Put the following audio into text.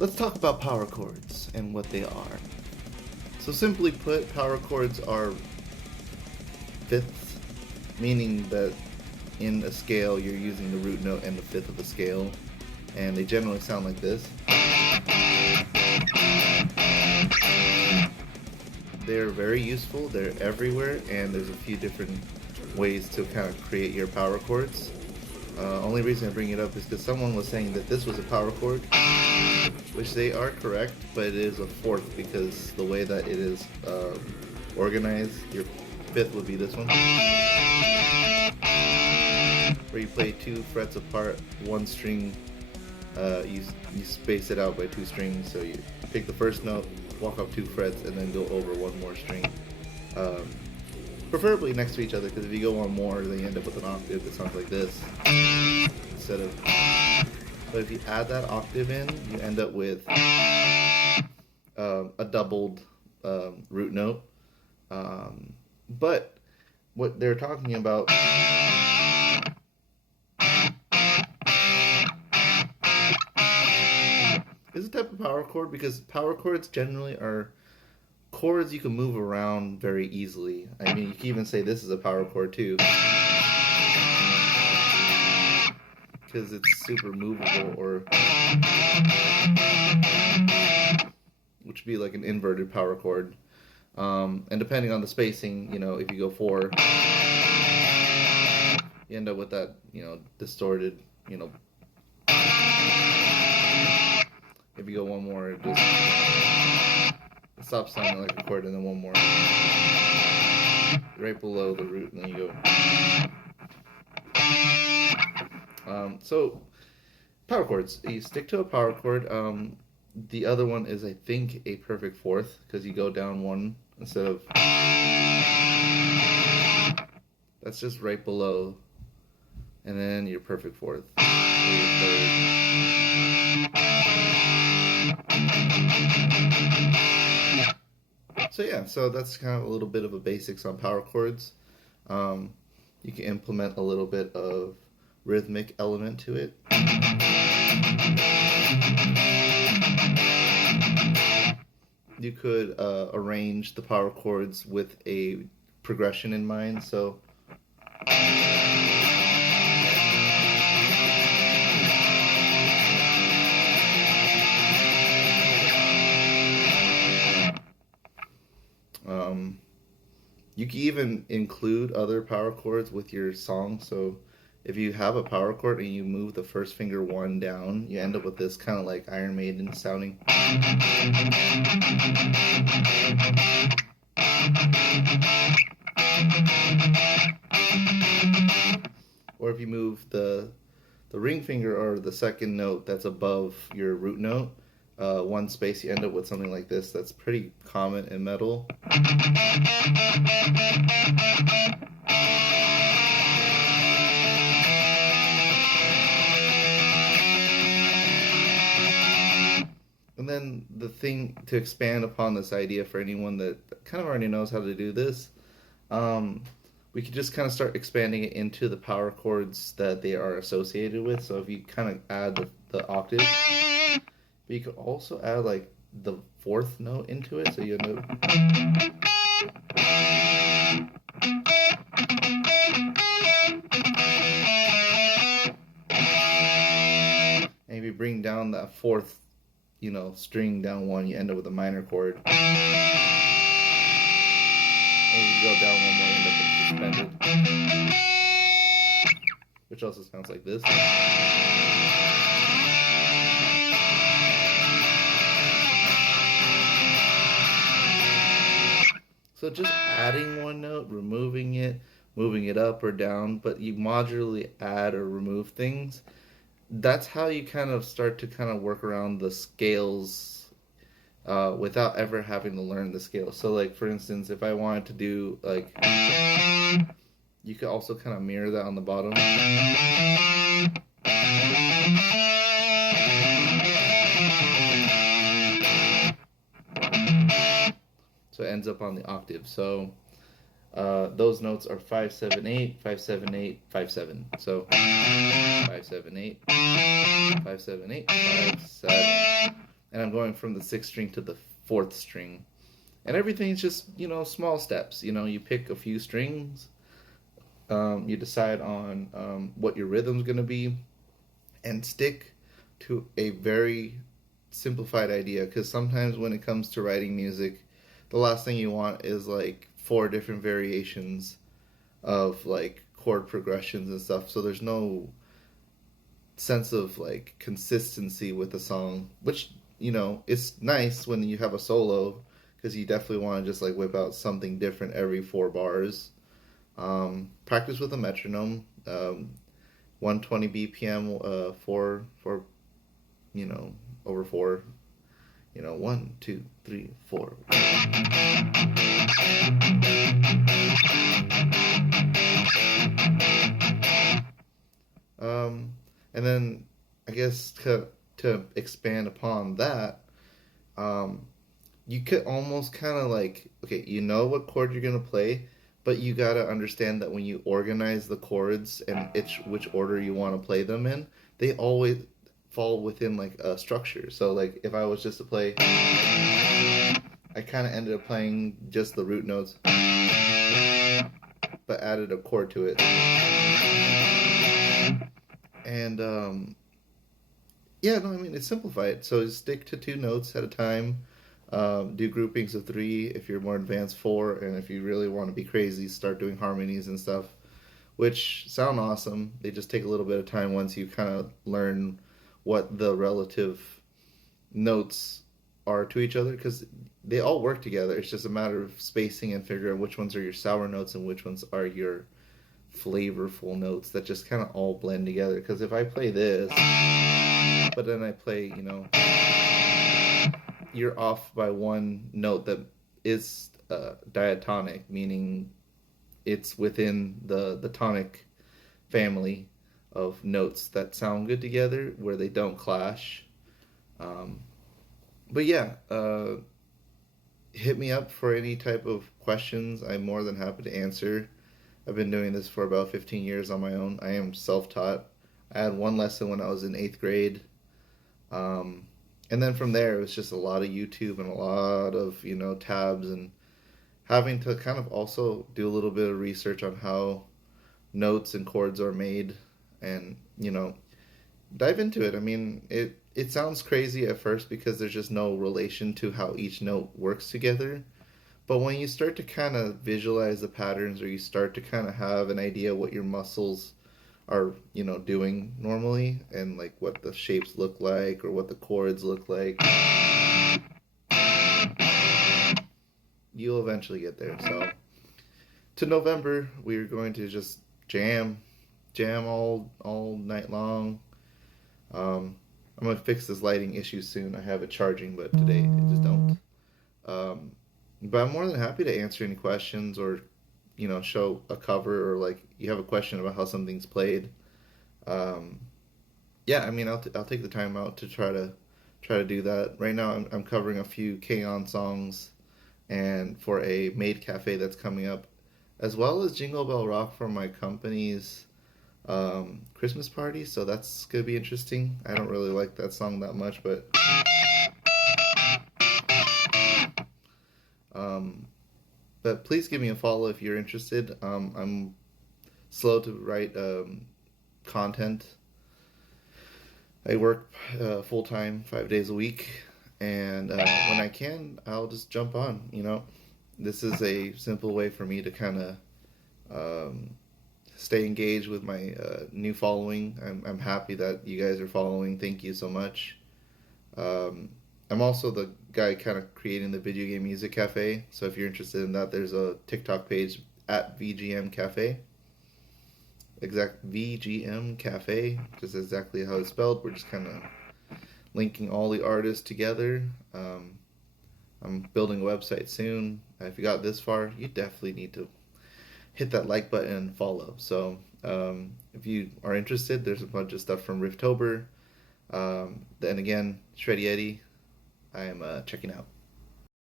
let's talk about power chords and what they are. So simply put, power chords are fifths, meaning that in a scale you're using the root note and the fifth of the scale, and they generally sound like this. They're very useful, they're everywhere, and there's a few different ways to kind of create your power chords. Only reason I bring it up is because someone was saying that this was a power chord, which they are correct, but it is a fourth because the way that it is organized, your fifth would be this one, where you play 2 frets apart, 1 string, you space it out by 2 strings, so you pick the first note, walk up 2 frets, and then go over 1 more string. Preferably next to each other, because if you go one more, then you end up with an octave that sounds like this, instead of... But if you add that octave in, you end up with a doubled root note. But what they're talking about is a type of power chord, because power chords generally are chords you can move around very easily. I mean, you can even say this is a power chord too, because it's super movable, or which would be like an inverted power chord. And depending on the spacing, you know, if you go 4, you end up with that, you know, distorted, you know. If you go 1 more, it just stops sounding like a chord, and then 1 more right below the root, and then you go. So power chords, you stick to a power chord. The other one is, I think, a perfect fourth, because you go down 1 instead of... That's just right below, and then your perfect fourth. So yeah, so that's kind of a little bit of a basics on power chords. You can implement a little bit of rhythmic element to it. You could arrange the power chords with a progression in mind. So you can even include other power chords with your song. So if you have a power chord and you move the first finger 1 down, you end up with this kind of like Iron Maiden sounding. Or if you move the ring finger, or the second note that's above your root note, 1 space, you end up with something like this. That's pretty common in metal. And then the thing to expand upon this idea for anyone that kind of already knows how to do this, we could just kind of start expanding it into the power chords that they are associated with. So if you kind of add the octave, but you could also add like the 4th note into it, so you end up... And if you bring down that 4th, you know, string down 1, you end up with a minor chord. And you go down 1 more, you end up with suspended, which also sounds like this. So just adding 1 note, removing it, moving it up or down, but you modularly add or remove things. That's how you kind of start to kind of work around the scales without ever having to learn the scale. So like, for instance, if I wanted to do like, you could also kind of mirror that on the bottom. So it ends up on the octave. So those notes are 5, 7, 8, 5, 7, 8, 5, 7. So 5, 7, 8, 5, 7, 8, 5, 7. and I'm going from the sixth string to the fourth string. And everything's just, small steps. You pick a few strings, you decide on what your rhythm's going to be, and stick to a very simplified idea. Because sometimes when it comes to writing music, the last thing you want is like four different variations of like chord progressions and stuff. So there's no sense of like consistency with the song, which it's nice when you have a solo because you definitely want to just like whip out something different every 4 bars. Practice with a metronome, 120 BPM, for over four. 1, 2, 3, 4. And then I guess to expand upon that, um, you could almost kind of like, okay, you know what chord you're gonna play, but you gotta understand that when you organize the chords and which order you want to play them in, they always fall within like a structure. So like if I was just to play, I kind of ended up playing just the root notes, but added a chord to it. And yeah, no, I mean it's simplified. So stick to 2 notes at a time. Do groupings of 3 if you're more advanced, 4, and if you really want to be crazy, start doing harmonies and stuff, which sound awesome. They just take a little bit of time once you kind of learn what the relative notes are to each other, because they all work together. It's just a matter of spacing and figuring out which ones are your sour notes and which ones are your flavorful notes that just kind of all blend together. Because if I play this, but then I play, you're off by one note that is diatonic, meaning it's within the tonic family of notes that sound good together where they don't clash. But yeah, hit me up for any type of questions. I'm more than happy to answer. I've been doing this for about 15 years on my own. I am self-taught. I had one lesson when I was in 8th grade. And then from there, it was just a lot of YouTube and a lot of, tabs, and having to kind of also do a little bit of research on how notes and chords are made, and, dive into it. I mean, it sounds crazy at first because there's just no relation to how each note works together. But when you start to kind of visualize the patterns, or you start to kind of have an idea what your muscles are, doing normally, and like what the shapes look like or what the chords look like, you'll eventually get there. So to November, we're going to just jam all night long. I'm gonna fix this lighting issue soon. I have it charging, but today I just don't. But I'm more than happy to answer any questions, or show a cover, or like you have a question about how something's played. Yeah, I mean I'll take the time out to try to do that. Right now I'm covering a few K-On songs, and for a Maid Cafe that's coming up, as well as Jingle Bell Rock for my company's Christmas party. So that's gonna be interesting. I don't really like that song that much, um, but please give me a follow if you're interested. I'm slow to write content. I work full time, 5 days a week, and when I can, I'll just jump on. This is a simple way for me to kind of stay engaged with my new following. I'm happy that you guys are following. Thank you so much. I'm also the guy kind of creating the video game music cafe. So if you're interested in that, there's a TikTok page at VGM Cafe. Exact VGM Cafe, just exactly how it's spelled. We're just kind of linking all the artists together. I'm building a website soon. If you got this far, you definitely need to hit that like button and follow. So if you are interested, there's a bunch of stuff from Rifftober. Then again, Shreddy Eddie, I am checking out.